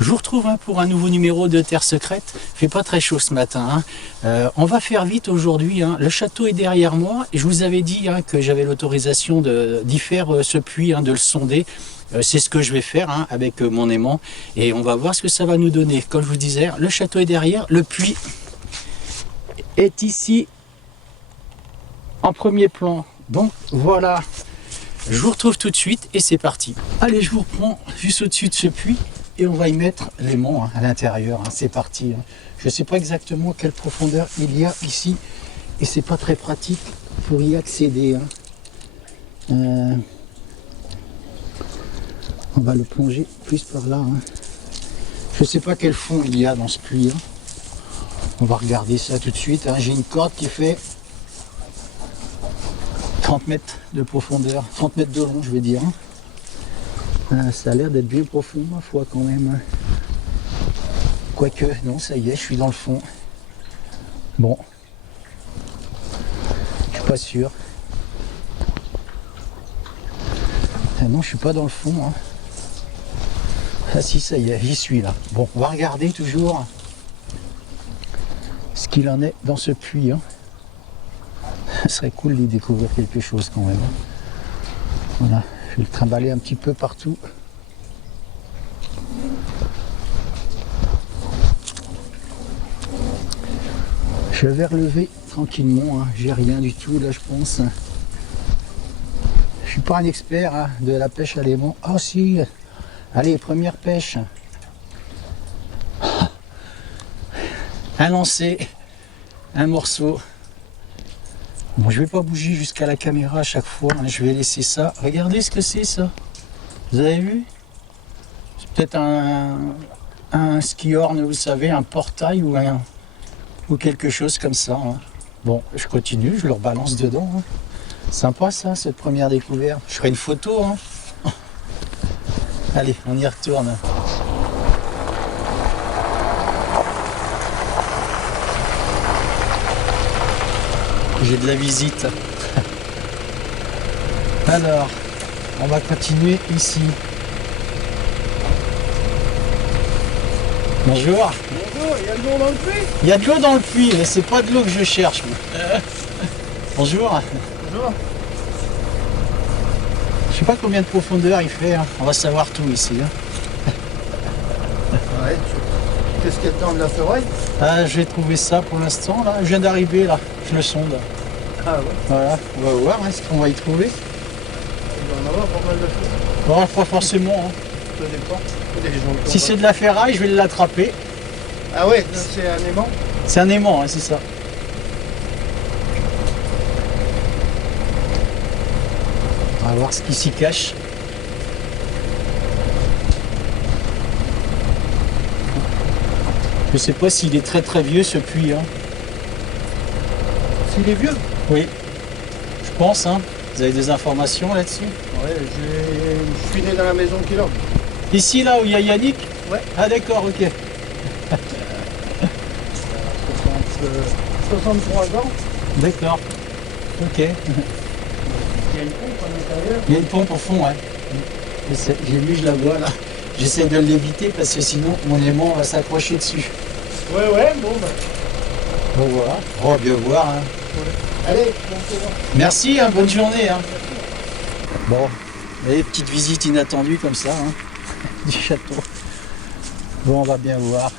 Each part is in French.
Je vous retrouve pour un nouveau numéro de Terre Secrète. Il fait pas très chaud ce matin. On va faire vite aujourd'hui. Le château est derrière moi. Et je vous avais dit que j'avais l'autorisation d'y faire ce puits, de le sonder. C'est ce que je vais faire avec mon aimant. Et on va voir ce que ça va nous donner. Comme je vous disais, le château est derrière. Le puits est ici en premier plan. Donc voilà. Je vous retrouve tout de suite et c'est parti. Allez, je vous reprends juste au-dessus de ce puits. Et on va y mettre l'aimant à l'intérieur, c'est parti. Je ne sais pas exactement quelle profondeur il y a ici, et c'est pas très pratique pour y accéder. On va le plonger plus par là. Je ne sais pas quel fond il y a dans ce puits. On va regarder ça tout de suite. J'ai une corde qui fait 30 mètres de profondeur, 30 mètres de long je veux dire. Ça a l'air d'être bien profond, ma foi, quand même. Quoique, non, ça y est, je suis dans le fond. Bon. Je suis pas sûr. Ah non, je suis pas dans le fond. Ah si, ça y est, j'y suis là. Bon, on va regarder toujours ce qu'il en est dans ce puits. Ce serait cool d'y découvrir quelque chose quand même. Voilà. Je vais le trimballer un petit peu partout. Je vais relever tranquillement, j'ai rien du tout là je pense. Je suis pas un expert de la pêche à l'aimant. Oh si, allez, première pêche. Un lancer, un morceau. Bon, je vais pas bouger jusqu'à la caméra à chaque fois, je vais laisser ça. Regardez ce que c'est ça. Vous avez vu? C'est peut-être un ski-horn, vous savez, un portail ou quelque chose comme ça. Bon, je continue, je le rebalance dedans. Sympa ça, cette première découverte. Je ferai une photo. Allez, on y retourne. J'ai de la visite. Alors, on va continuer ici. Bonjour. Bonjour, il y a de l'eau dans le puits? Il y a de l'eau dans le puits, mais c'est pas de l'eau que je cherche. Bonjour. Bonjour. Je sais pas combien de profondeur il fait. On va savoir tout ici. Ouais, qu'est-ce qu'il y a dedans de la ferraille? Je vais trouver ça pour l'instant. Là, je viens d'arriver là. Je le sonde. Ah ouais. Voilà, on va voir ce qu'on va y trouver. Il doit en avoir pas mal de choses. Bon, pas forcément. Ça dépend. Il y a des gens qui Si ont c'est de la ferraille, je vais l'attraper. Ah ouais, c'est un aimant. C'est un aimant, c'est ça. On va voir ce qui s'y cache. Je sais pas s'il est très très vieux ce puits. S'il est vieux? Oui, je pense. Vous avez des informations là-dessus? Ouais, je suis né dans la maison qui l'a. Ici, là où il y a Yannick? Ouais. Ah d'accord, ok. 63 ans. D'accord. Ok. Il y a une pompe à l'intérieur. Il y a une pompe au fond, ouais. J'ai vu, je la vois là. J'essaie de l'éviter parce que sinon mon aimant va s'accrocher dessus. Ouais, bon bah. Bon voilà. On va bien voir. Allez, on se voit. Merci, bonne journée. Bon, et petite visite inattendue comme ça, du château. Bon, on va bien voir.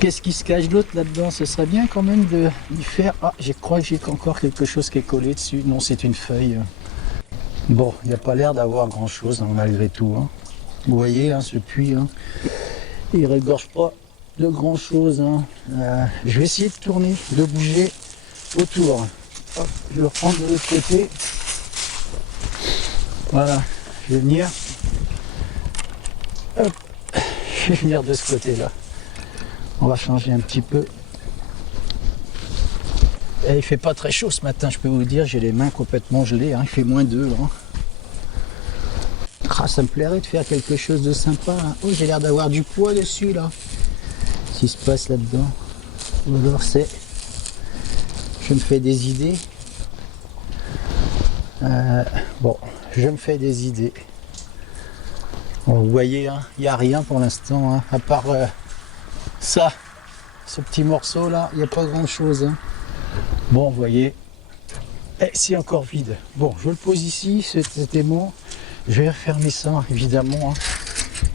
Qu'est-ce qui se cache d'autre là-dedans? Ce serait bien quand même d'y faire... Ah, je crois que j'ai encore quelque chose qui est collé dessus. Non, c'est une feuille. Bon, il n'y a pas l'air d'avoir grand-chose malgré tout. Vous voyez, ce puits, il ne regorge pas de grand-chose. Je vais essayer de tourner, de bouger autour. Hop, je vais reprendre de l'autre côté. Voilà, je vais venir. Hop, je vais venir de ce côté-là. On va changer un petit peu. Et il fait pas très chaud ce matin, je peux vous dire, j'ai les mains complètement gelées, il fait -2 là. Ah, ça me plairait de faire quelque chose de sympa. Oh, j'ai l'air d'avoir du poids dessus là. Ce qui se passe là-dedans. Ou alors c'est... Je me fais des idées. Bon, je me fais des idées. Bon, vous voyez, hein, il n'y a rien pour l'instant, hein, à part ça, ce petit morceau là, il n'y a pas grand chose. Hein. Bon, vous voyez, c'est encore vide. Bon, je le pose ici, cet aimant. Je vais refermer ça, évidemment. Hein.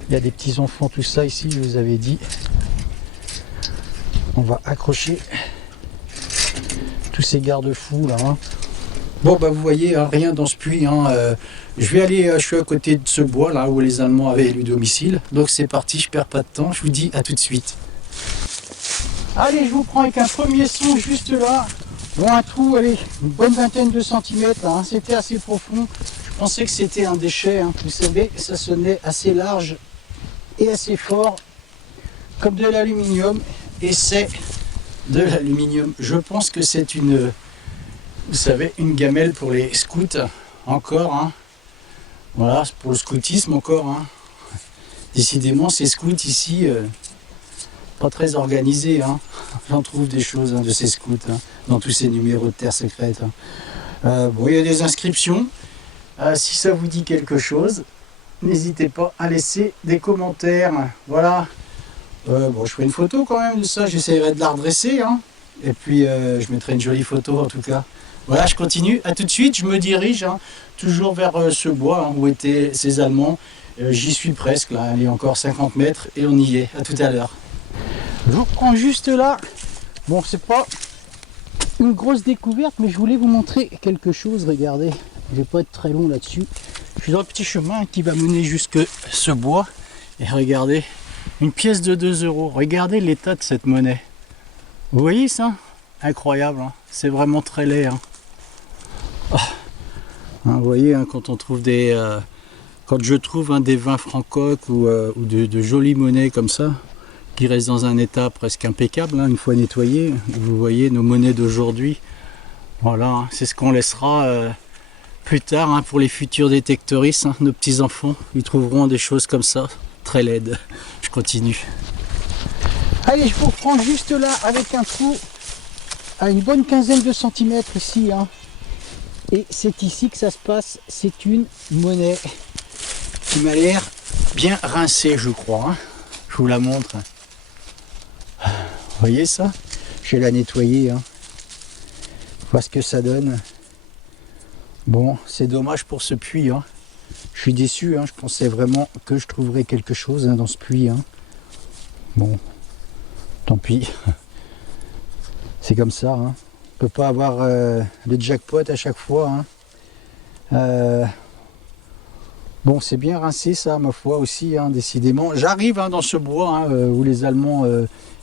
Il y a des petits enfants, tout ça ici, je vous avais dit. On va accrocher tous ces garde-fous là. Hein. Bon, bah vous voyez, hein, rien dans ce puits. Hein, je vais aller, je suis à côté de ce bois là où les Allemands avaient élu domicile. Donc c'est parti, je perds pas de temps. Je vous dis à tout de suite. Allez, je vous prends avec un premier son juste là. Bon, un trou, allez, une bonne vingtaine de centimètres. Hein, c'était assez profond. Je pensais que c'était un déchet. Hein. Vous savez, ça sonnait assez large et assez fort, comme de l'aluminium. Et c'est de l'aluminium. Je pense que c'est une, vous savez, une gamelle pour les scouts. Encore, hein. Voilà, c'est pour le scoutisme encore. Hein. Décidément, ces scouts ici, pas très organisés. Hein. J'en trouve des choses hein, de ces scouts, hein, dans tous ces numéros de terre secrète. Hein. Bon, il y a des inscriptions. Si ça vous dit quelque chose, n'hésitez pas à laisser des commentaires. Voilà. Bon, je ferai une photo quand même de ça. J'essaierai de la redresser. Hein. Et puis, je mettrai une jolie photo en tout cas. Voilà, je continue. À tout de suite. Je me dirige hein, toujours vers ce bois hein, où étaient ces Allemands. J'y suis presque. Là, il y a encore 50 mètres et on y est. À tout à l'heure. Je vous reprends juste là. Bon, c'est pas une grosse découverte, mais je voulais vous montrer quelque chose. Regardez, je vais pas être très long là-dessus. Je suis dans le petit chemin qui va mener jusque ce bois. Et regardez, une pièce de 2 euros. Regardez l'état de cette monnaie. Vous voyez ça? Incroyable. Hein, c'est vraiment très laid. Hein. Oh. Hein, vous voyez, hein, quand on trouve des... quand je trouve hein, des 20 francs coques ou de jolies monnaies comme ça, qui restent dans un état presque impeccable, hein, une fois nettoyées. Vous voyez nos monnaies d'aujourd'hui. Voilà, hein, c'est ce qu'on laissera plus tard hein, pour les futurs détectoristes. Hein, nos petits-enfants, ils trouveront des choses comme ça, très laides. Je continue. Allez, je vous reprends juste là avec un trou à une bonne quinzaine de centimètres ici. Hein. Et c'est ici que ça se passe. C'est une monnaie qui m'a l'air bien rincée, je crois. Hein. Je vous la montre. Vous voyez ça? Je vais la nettoyer. Hein. Voir ce que ça donne. Bon, c'est dommage pour ce puits. Hein. Je suis déçu. Hein. Je pensais vraiment que je trouverais quelque chose hein, dans ce puits. Hein. Bon, tant pis. C'est comme ça. Hein. On peut pas avoir le jackpot à chaque fois. Hein. Bon, c'est bien rincé ça, ma foi aussi, hein, décidément. J'arrive hein, dans ce bois hein, où les Allemands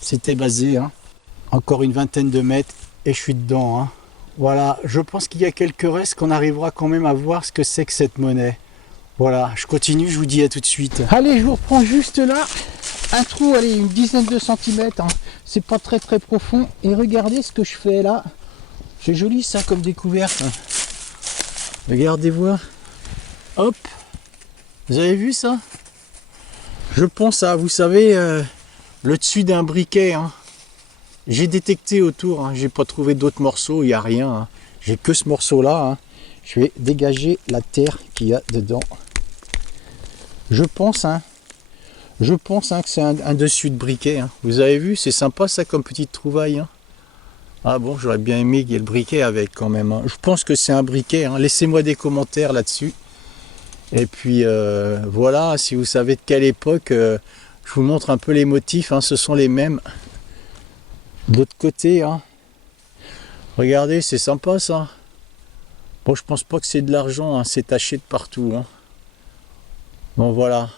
s'étaient basés. Hein. Encore une vingtaine de mètres et je suis dedans. Hein. Voilà, je pense qu'il y a quelques restes qu'on arrivera quand même à voir ce que c'est que cette monnaie. Voilà, je continue, je vous dis à tout de suite. Allez, je vous reprends juste là. Un trou, allez, une dizaine de centimètres. Hein. C'est pas très très profond. Et regardez ce que je fais là. C'est joli ça comme découverte. Hein. Regardez voir. Hop. Vous avez vu ça? Je pense à, vous savez, le dessus d'un briquet. Hein. J'ai détecté autour, hein. J'ai pas trouvé d'autres morceaux, il n'y a rien. Hein. J'ai que ce morceau-là. Hein. Je vais dégager la terre qu'il y a dedans. Je pense hein, que c'est un dessus de briquet. Hein. Vous avez vu, c'est sympa ça comme petite trouvaille. Hein. Ah bon, j'aurais bien aimé qu'il y ait le briquet avec quand même. Hein. Je pense que c'est un briquet. Hein. Laissez-moi des commentaires là-dessus. Et puis voilà, si vous savez de quelle époque, je vous montre un peu les motifs, hein, ce sont les mêmes. De l'autre côté, hein. Regardez, c'est sympa ça. Bon, je pense pas que c'est de l'argent, hein, c'est taché de partout. Hein. Bon, voilà.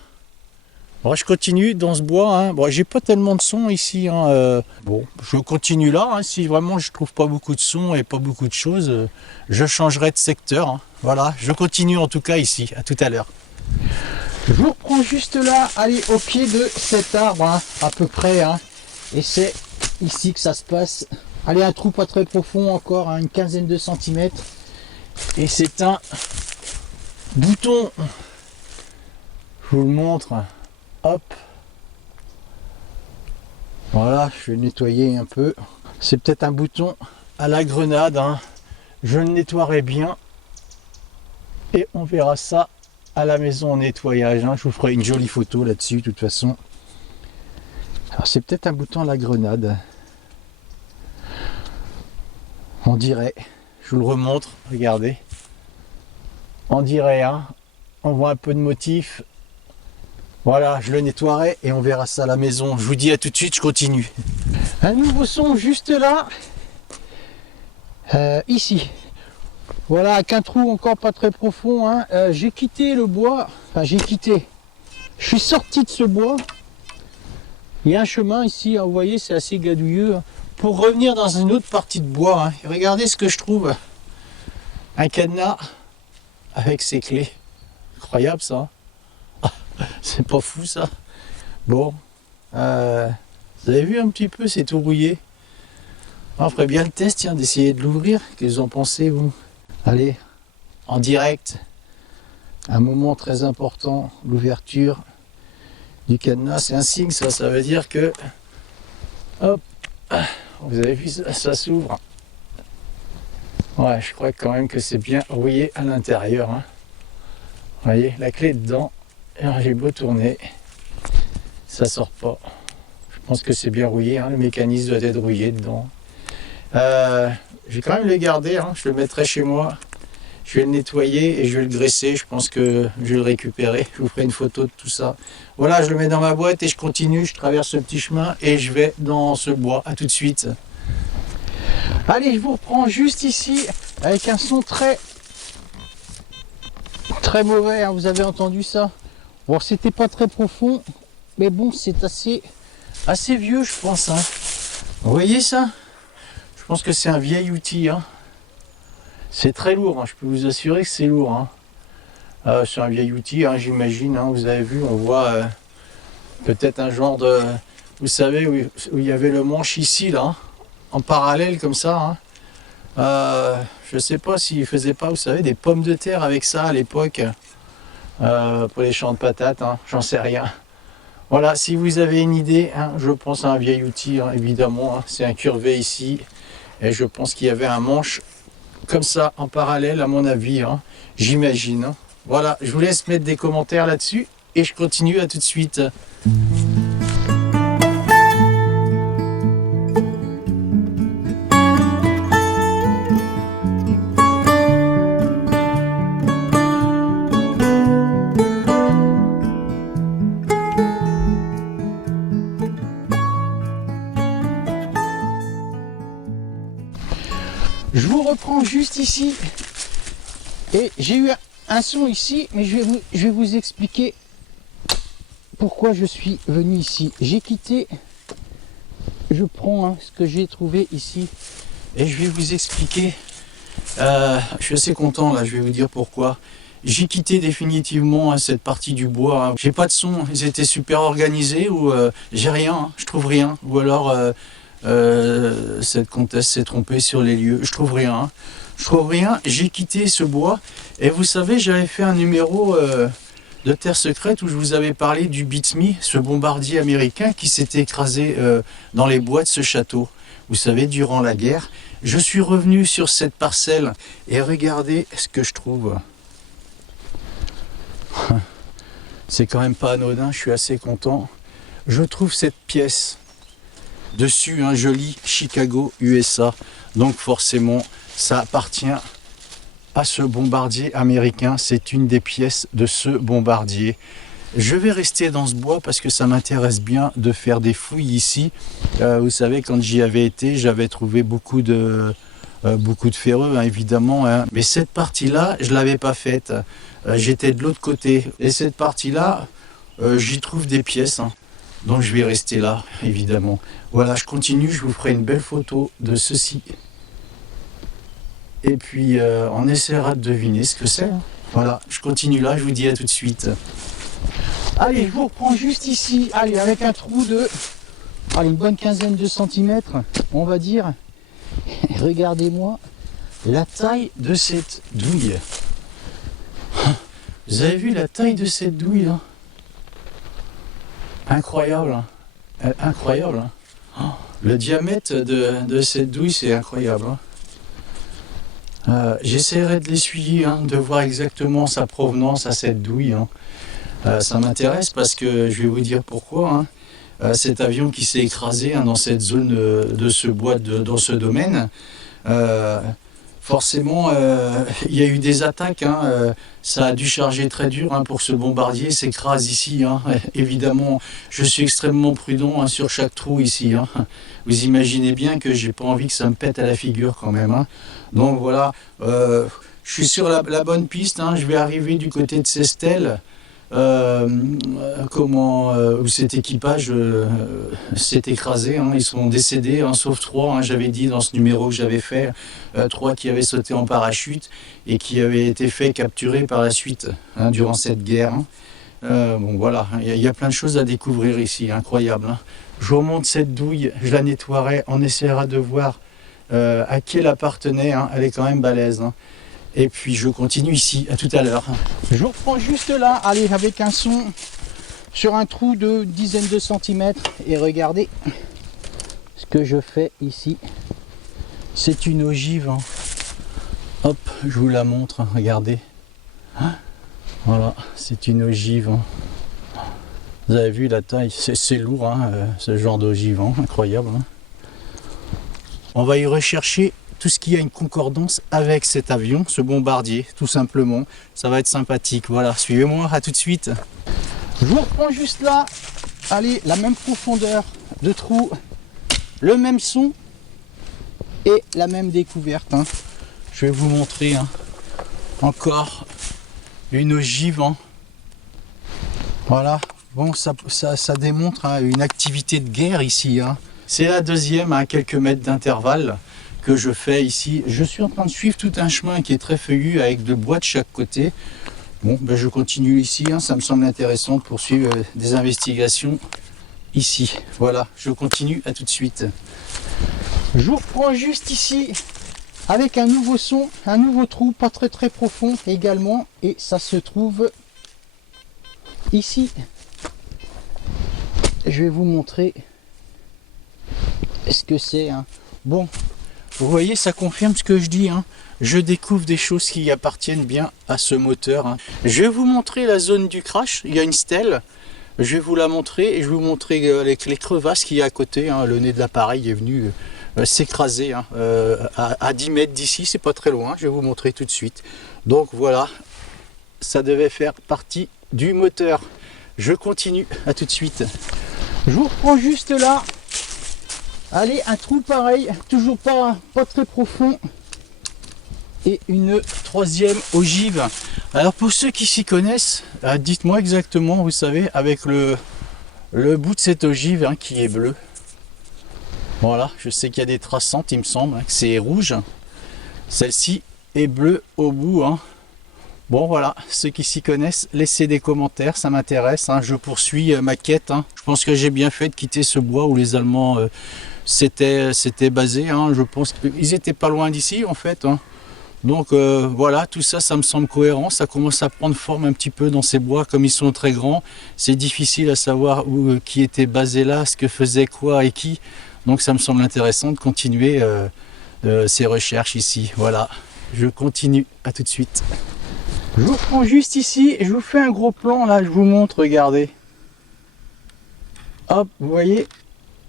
Bon, je continue dans ce bois. Hein. Bon, j'ai pas tellement de son ici. Hein. Bon, je continue là. Hein. Si vraiment je trouve pas beaucoup de son et pas beaucoup de choses, je changerai de secteur. Hein. Voilà, je continue en tout cas ici. À tout à l'heure. Je vous reprends juste là, allez, au pied de cet arbre, hein, à peu près. Hein. Et c'est ici que ça se passe. Allez, un trou pas très profond encore, hein, une quinzaine de centimètres. Et c'est un bouton. Je vous le montre. Hop. Voilà, je vais nettoyer un peu. C'est peut-être un bouton à la grenade. Hein. Je le nettoierai bien. Et on verra ça à la maison en nettoyage. Hein. Je vous ferai une jolie photo là-dessus, de toute façon. Alors, c'est peut-être un bouton à la grenade. On dirait. Je vous le remontre, regardez. On dirait, hein. On voit un peu de motif. Voilà, je le nettoierai et on verra ça à la maison. Je vous dis à tout de suite, je continue. Un nouveau son juste là. Ici. Voilà, avec un trou encore pas très profond. Hein. J'ai quitté le bois. Enfin, j'ai quitté. Je suis sorti de ce bois. Il y a un chemin ici, hein, vous voyez, c'est assez gadouilleux. Hein, pour revenir dans une autre partie de bois. Hein. Et regardez ce que je trouve. Un cadenas avec ses clés. Incroyable ça. C'est pas fou ça. Bon. Vous avez vu un petit peu, c'est tout rouillé. On ferait bien le test, tiens, d'essayer de l'ouvrir. Qu'est-ce que vous en pensez, vous? Allez, en direct. Un moment très important, l'ouverture du cadenas. C'est un signe, ça veut dire que... Hop. Vous avez vu, ça s'ouvre. Ouais, je crois quand même que c'est bien rouillé à l'intérieur. Hein. Vous voyez, la clé est dedans. Alors j'ai beau tourner, ça sort pas. Je pense que c'est bien rouillé, hein. Le mécanisme doit être rouillé dedans. Je vais quand même le garder, hein. Je le mettrai chez moi. Je vais le nettoyer et je vais le graisser. Je pense que je vais le récupérer. Je vous ferai une photo de tout ça. Voilà, je le mets dans ma boîte et je continue. Je traverse ce petit chemin et je vais dans ce bois. À tout de suite. Allez, je vous reprends juste ici avec un son très mauvais. Hein. Vous avez entendu ça? Bon, c'était pas très profond, mais bon, c'est assez vieux, je pense. Hein. Vous voyez ça? Je pense que c'est un vieil outil. Hein. C'est très lourd, hein. Je peux vous assurer que c'est lourd. Hein. C'est un vieil outil, hein, j'imagine. Hein. Vous avez vu, on voit peut-être un genre de... Vous savez, où il y avait le manche ici, là, en parallèle comme ça. Hein. Je sais pas s'ils faisaient pas, vous savez, des pommes de terre avec ça à l'époque. Pour les champs de patates, hein, j'en sais rien. Voilà, si vous avez une idée, hein, je pense à un vieil outil, hein, évidemment. Hein, c'est incurvé ici. Et je pense qu'il y avait un manche comme ça, en parallèle, à mon avis. Hein, j'imagine. Hein. Voilà, je vous laisse mettre des commentaires là-dessus. Et je continue, à tout de suite. Je vous reprends juste ici et j'ai eu un son ici, mais je vais vous expliquer pourquoi je suis venu ici. J'ai quitté, je prends hein, ce que j'ai trouvé ici et je vais vous expliquer. Je suis assez content là, je vais vous dire pourquoi. J'ai quitté définitivement hein, cette partie du bois. Hein. J'ai pas de son, ils étaient super organisés ou j'ai rien, hein, je trouve rien. Ou alors cette comtesse s'est trompée sur les lieux. Je trouve rien. Hein. Je trouve rien. J'ai quitté ce bois. Et vous savez, j'avais fait un numéro de Terre Secrète où je vous avais parlé du Beat Me, ce bombardier américain qui s'était écrasé dans les bois de ce château. Vous savez, durant la guerre. Je suis revenu sur cette parcelle et regardez ce que je trouve. C'est quand même pas anodin, je suis assez content. Je trouve cette pièce. Dessus, un joli Chicago, USA. Donc forcément, ça appartient à ce bombardier américain. C'est une des pièces de ce bombardier. Je vais rester dans ce bois parce que ça m'intéresse bien de faire des fouilles ici. Vous savez, quand j'y avais été, j'avais trouvé beaucoup de ferreux, hein, évidemment. Hein. Mais cette partie-là, je ne l'avais pas faite. J'étais de l'autre côté. Et cette partie-là, j'y trouve des pièces. Hein. Donc je vais rester là, évidemment. Voilà, je continue, je vous ferai une belle photo de ceci. Et puis, on essaiera de deviner ce que c'est. Voilà, je continue là, je vous dis à tout de suite. Allez, je vous reprends juste ici. Allez, avec un trou de... Allez, une bonne quinzaine de centimètres, on va dire. Regardez-moi la taille de cette douille. Vous avez vu la taille de cette douille, là? Incroyable, hein. Incroyable. Hein. Oh, le diamètre de cette douille, c'est incroyable. Hein. J'essaierai de l'essuyer, hein, de voir exactement sa provenance à cette douille. Hein. Ça m'intéresse parce que je vais vous dire pourquoi. Hein. Cet avion qui s'est écrasé, hein, dans cette zone de ce bois, dans ce domaine, forcément, il y a eu des attaques. Hein, ça a dû charger très dur, hein, pour que ce bombardier s'écrase ici. Hein. Évidemment, je suis extrêmement prudent, hein, sur chaque trou ici. Hein. Vous imaginez bien que j'ai pas envie que ça me pète à la figure quand même. Hein. Donc voilà, je suis sur la bonne piste. Hein. Je vais arriver du côté de Sestel. Où cet équipage s'est écrasé, hein, ils sont décédés, hein, sauf 3, hein, j'avais dit dans ce numéro que j'avais fait, 3 qui avaient sauté en parachute et qui avaient été fait capturer par la suite, hein, durant cette guerre. Hein. Bon voilà, il y a plein de choses à découvrir ici, incroyable. Hein. Je vous remonte cette douille, je la nettoierai, on essaiera de voir à qui elle appartenait, hein, elle est quand même balèze. Hein. Et puis je continue ici, à tout à l'heure. Je vous reprends juste là, allez, avec un son sur un trou de dizaines de centimètres. Et regardez ce que je fais ici. C'est une ogive. Hein. Hop, je vous la montre, hein, regardez. Hein, voilà, c'est une ogive. Hein. Vous avez vu la taille, c'est lourd, hein, ce genre d'ogive, hein, incroyable. Hein. On va y rechercher tout ce qui a une concordance avec cet avion, ce bombardier, tout simplement. Ça va être sympathique. Voilà, suivez-moi, à tout de suite. Je vous reprends juste là. Allez, la même profondeur de trou, le même son et la même découverte. Hein. Je vais vous montrer, hein, encore une ogive. Hein. Voilà, bon, ça démontre, hein, une activité de guerre ici. Hein. C'est la deuxième à quelques mètres d'intervalle que je fais ici. Je suis en train de suivre tout un chemin qui est très feuillu avec de bois de chaque côté. Bon, ben je continue ici, hein, ça me semble intéressant de poursuivre des investigations ici. Voilà, je continue, à tout de suite. Je vous reprends juste ici avec un nouveau son, un nouveau trou, pas très profond également, et ça se trouve ici. Je vais vous montrer ce que c'est. Hein. Bon, vous voyez, ça confirme ce que je dis. Hein. Je découvre des choses qui appartiennent bien à ce moteur. Hein. Je vais vous montrer la zone du crash. Il y a une stèle. Je vais vous la montrer et je vais vous montrer les crevasses qu'il y a à côté. Hein. Le nez de l'appareil est venu s'écraser, hein, à 10 mètres d'ici. C'est pas très loin. Je vais vous montrer tout de suite. Donc voilà, ça devait faire partie du moteur. Je continue. À tout de suite. Je vous reprends juste là. Allez, un trou pareil, toujours pas très profond. Et une troisième ogive. Alors pour ceux qui s'y connaissent, dites-moi exactement, vous savez, avec le bout de cette ogive, hein, qui est bleu. Voilà, je sais qu'il y a des traçantes, il me semble, hein, que c'est rouge. Celle-ci est bleue au bout. Hein. Bon voilà, ceux qui s'y connaissent, laissez des commentaires, ça m'intéresse. Hein. Je poursuis ma quête. Hein. Je pense que j'ai bien fait de quitter ce bois où les Allemands s'étaient basés. Hein. Je pense qu'ils étaient pas loin d'ici en fait. Hein. Donc voilà, tout ça, ça me semble cohérent. Ça commence à prendre forme un petit peu dans ces bois, comme ils sont très grands. C'est difficile à savoir où, qui était basé là, ce que faisait quoi et qui. Donc ça me semble intéressant de continuer ces recherches ici. Voilà, je continue, à tout de suite. Je vous prends juste ici et je vous fais un gros plan là, je vous montre, regardez. Hop, vous voyez,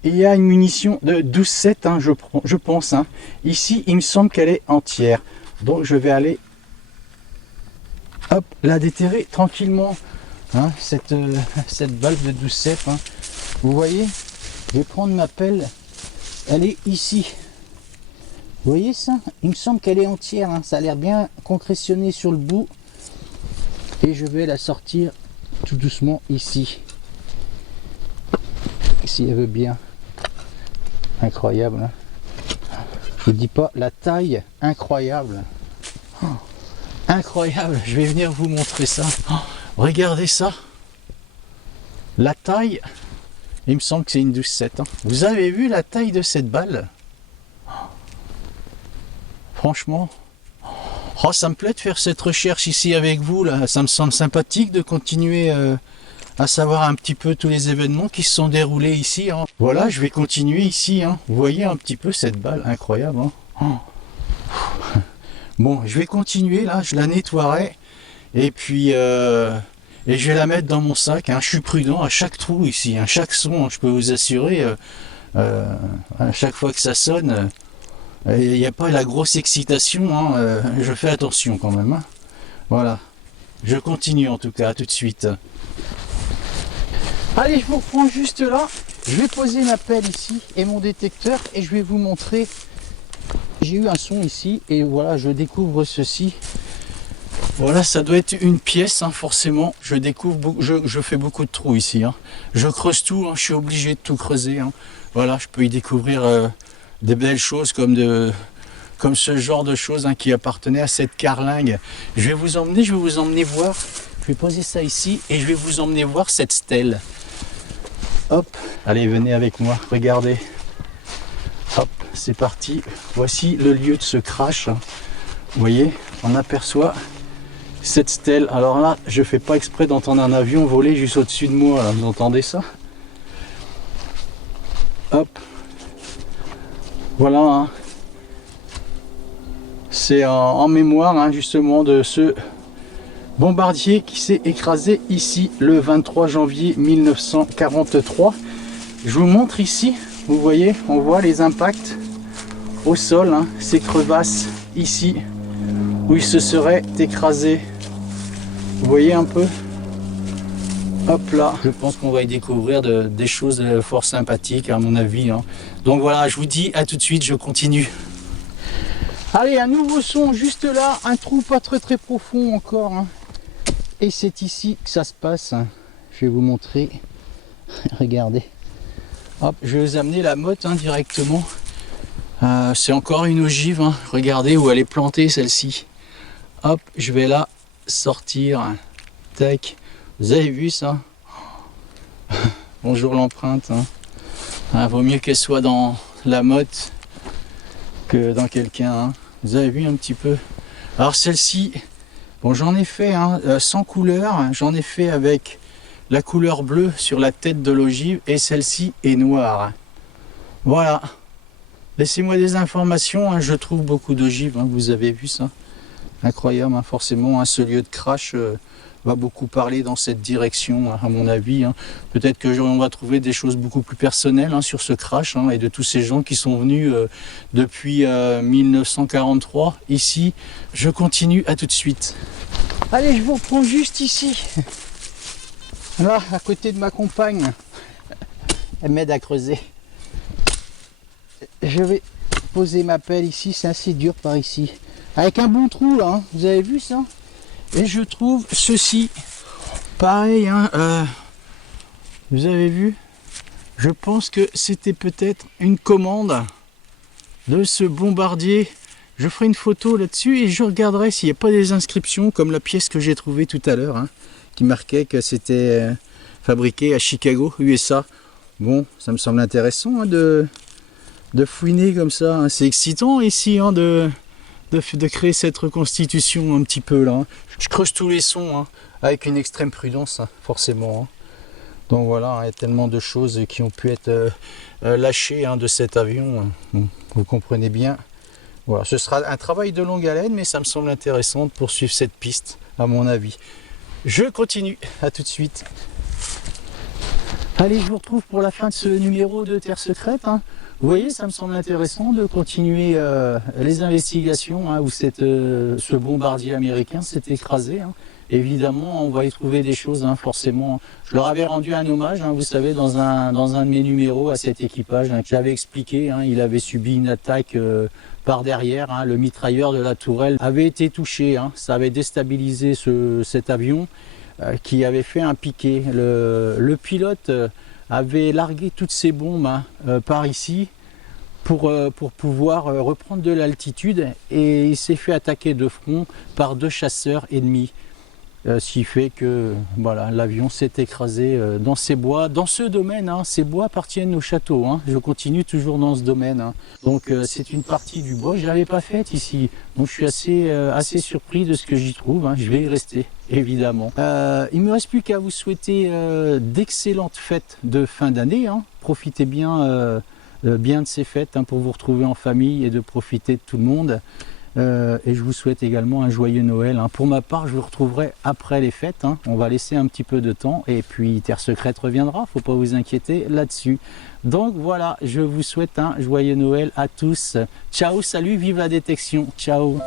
il y a une munition de 12,7, hein, je pense. Hein. Ici, il me semble qu'elle est entière. Donc je vais aller, hop, la déterrer tranquillement. Hein, cette balle de 12,7. Hein. Vous voyez, je vais prendre ma pelle, elle est ici. Vous voyez ça? Il me semble qu'elle est entière. Hein. Ça a l'air bien concrétionné sur le bout. Et je vais la sortir tout doucement ici. Si elle veut bien. Incroyable. Hein. Je vous dis pas la taille, incroyable. Oh, incroyable. Je vais venir vous montrer ça. Oh, regardez ça. La taille. Il me semble que c'est une 12,7. Hein. Vous avez vu la taille de cette balle? Oh. Franchement. Oh, ça me plaît de faire cette recherche ici avec vous. Là. Ça me semble sympathique de continuer à savoir un petit peu tous les événements qui se sont déroulés ici. Hein. Voilà, je vais continuer ici. Hein. Vous voyez un petit peu cette balle incroyable. Hein. Oh. Bon, je vais continuer là, je la nettoierai. Et puis, et je vais la mettre dans mon sac. Hein. Je suis prudent à chaque trou ici, hein, chaque son, je peux vous assurer. À chaque fois que ça sonne, il n'y a pas la grosse excitation. Hein, je fais attention quand même. Hein. Voilà. Je continue en tout cas, tout de suite. Allez, je vous reprends juste là. Je vais poser ma pelle ici et mon détecteur et je vais vous montrer. J'ai eu un son ici et voilà, je découvre ceci. Voilà, ça doit être une pièce, hein, forcément. Je découvre, je fais beaucoup de trous ici. Hein. Je creuse tout, hein, je suis obligé de tout creuser. Hein. Voilà, je peux y découvrir des belles choses comme ce genre de choses hein, qui appartenaient à cette carlingue. Je vais vous emmener voir. Je vais poser ça ici et je vais vous emmener voir cette stèle. Hop, allez, venez avec moi, regardez. Hop, c'est parti. Voici le lieu de ce crash. Vous voyez, on aperçoit cette stèle. Alors là, je fais pas exprès d'entendre un avion voler juste au-dessus de moi. Là. Vous entendez ça? Hop. Voilà. Hein. C'est en mémoire hein, justement de ce bombardier qui s'est écrasé ici le 23 janvier 1943. Je vous montre ici. Vous voyez, on voit les impacts au sol. Hein, ces crevasses ici où il se serait écrasé. Vous voyez un peu? Hop là. Je pense qu'on va y découvrir des choses fort sympathiques à mon avis. Hein. Donc voilà, je vous dis à tout de suite, je continue. Allez, un nouveau son juste là, un trou pas très profond encore. Hein. Et c'est ici que ça se passe. Hein. Je vais vous montrer. Regardez. Hop, je vais vous amener la motte hein, directement. C'est encore une ogive. Hein. Regardez où elle est plantée celle-ci. Hop, je vais la sortir. Tac. Vous avez vu ça? Bonjour l'empreinte. Hein. Ah, vaut mieux qu'elle soit dans la motte que dans quelqu'un. Hein. Vous avez vu un petit peu? Alors celle-ci, bon j'en ai fait hein, sans couleur. J'en ai fait avec la couleur bleue sur la tête de l'ogive et celle-ci est noire. Voilà. Laissez-moi des informations. Hein. Je trouve beaucoup d'ogives. Hein. Vous avez vu ça? Incroyable, hein, forcément, hein, ce lieu de crash va beaucoup parler dans cette direction, hein, à mon avis. Hein. Peut-être que on va trouver des choses beaucoup plus personnelles hein, sur ce crash hein, et de tous ces gens qui sont venus depuis 1943 ici. Je continue, à tout de suite. Allez, je vous reprends juste ici. Là, à côté de ma compagne. Elle m'aide à creuser. Je vais poser ma pelle ici, c'est assez dur par ici. Avec un bon trou là, hein. Vous avez vu ça? Et je trouve ceci, pareil, hein, vous avez vu? Je pense que c'était peut-être une commande de ce bombardier. Je ferai une photo là-dessus et je regarderai s'il n'y a pas des inscriptions comme la pièce que j'ai trouvée tout à l'heure, hein, qui marquait que c'était fabriqué à Chicago, USA. Bon, ça me semble intéressant hein, de fouiner comme ça. Hein. C'est excitant ici hein, de créer cette reconstitution un petit peu là. Hein. Je creuse tous les sons hein, avec une extrême prudence, hein, forcément. Hein. Donc voilà, hein, il y a tellement de choses qui ont pu être lâchées hein, de cet avion. Hein. Bon, vous comprenez bien. Voilà, ce sera un travail de longue haleine, mais ça me semble intéressant de poursuivre cette piste, à mon avis. Je continue, à tout de suite. Allez, je vous retrouve pour la fin de ce numéro de Terre Secrète. Hein. Vous voyez, ça me semble intéressant de continuer les investigations hein, où ce bombardier américain s'est écrasé. Hein. Évidemment, on va y trouver des choses, hein, forcément. Je leur avais rendu un hommage, hein, vous savez, dans un de mes numéros à cet équipage. Hein, j'avais expliqué, hein, il avait subi une attaque par derrière. Hein, le mitrailleur de la tourelle avait été touché. Hein, ça avait déstabilisé cet avion qui avait fait un piqué. Le pilote avait largué toutes ses bombes hein, par ici pour pouvoir reprendre de l'altitude et il s'est fait attaquer de front par 2 chasseurs ennemis. Ce qui fait que voilà, l'avion s'est écrasé dans ces bois, dans ce domaine. Hein, ces bois appartiennent au château. Hein, je continue toujours dans ce domaine. Hein. Donc c'est une partie du bois que je n'avais pas faite ici. Donc je suis assez surpris de ce que j'y trouve. Hein. Je vais y rester, évidemment. Il ne me reste plus qu'à vous souhaiter d'excellentes fêtes de fin d'année. Hein. Profitez bien de ces fêtes hein, pour vous retrouver en famille et de profiter de tout le monde. Et je vous souhaite également un joyeux Noël. Pour ma part, je vous retrouverai après les fêtes. On va laisser un petit peu de temps et puis Terre Secrète reviendra. Faut pas vous inquiéter là-dessus. Donc voilà, je vous souhaite un joyeux Noël à tous. Ciao, salut, vive la détection. Ciao.